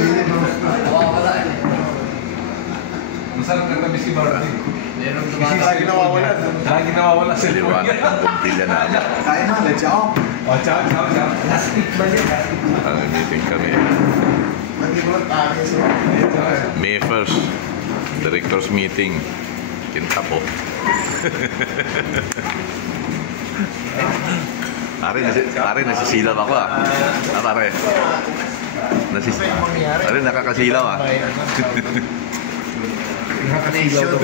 Wala eh. Masarap na kami si Martin. Kasi lagi nawawala. Lagi nawawala sa Liwanag ng bumpilya namin. Kain na, let's go. Oh, ciao, ciao, ciao. Meeting kami. Hindi ko lang tayo sa May 1st, directors meeting. Kinta po. Pare, nasisilaw ako ah. Pare. Pare, nakakasilaw ah. nakakasilaw daw.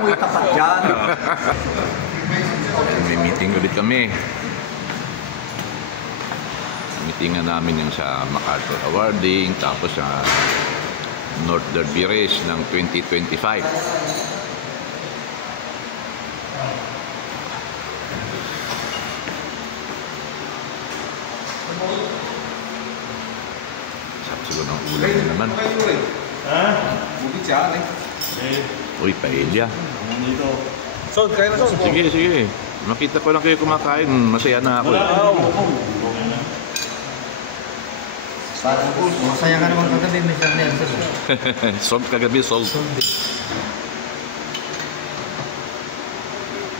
Uy, tapat dyan. May meeting ulit kami. Meetingan namin yung sa MacArthur Awarding, tapos sa North Derby Race ng 2025. Sarap siguro ng ulam na naman. Ha? Bukit siya, eh. Uy, paella. Son, kaya na, Son. Sige. Makita ko lang kayo kumakain. Masaya na ako. Masaya ka naman kagabi, Mr. Nelson. Sold kagabi, sold.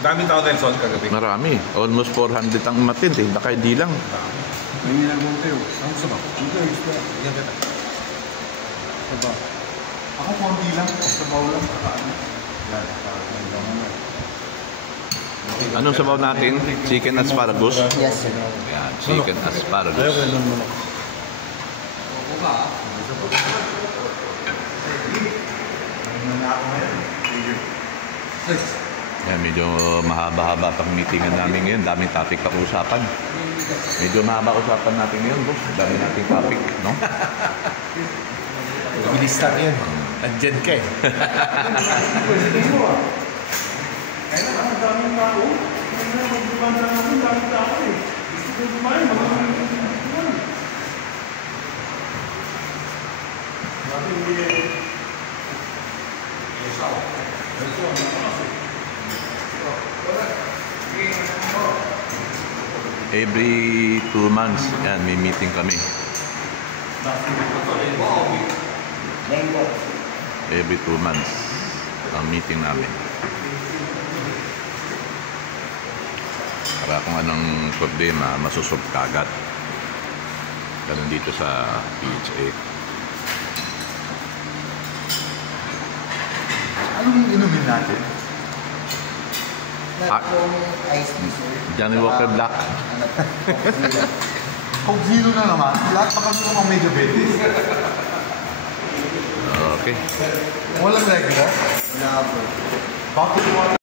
Daming tao din, Son, kagabi. Marami. Almost 400 ang umattend eh. Baka hindi lang. May nilagong kayo. Ang gusto ba? Bigyan kita. Sabaw. Ako konti lang. Sabaw lang. Yan. Anong sabaw natin? Chicken asparagus? Yes, sir. Yan, chicken asparagus. Yan, medyo mahaba-haba pang meetingan namin ngayon. Daming topic pag-usapan. Medyo mahaba usapan natin ngayon, boss. Dami nating topic, no? Ilista na yun. Nandyan ka eh. Kaya na, ang daming tao. Kaya na, magbibanda namin, daming tao eh. Gusto ko kumain, maraming kumain. Natin Every 2 months, yan, may meeting kami. Every 2 months, ang meeting namin. Para kung anong problema, masusolve kagad. Ganun dito sa PHA. Anong inumin natin? Ice Johnny Walker Black. Coke Zero na naman. Lahat pa kami naman may diabetes. Okay. Walang regular? Wala po. Bakit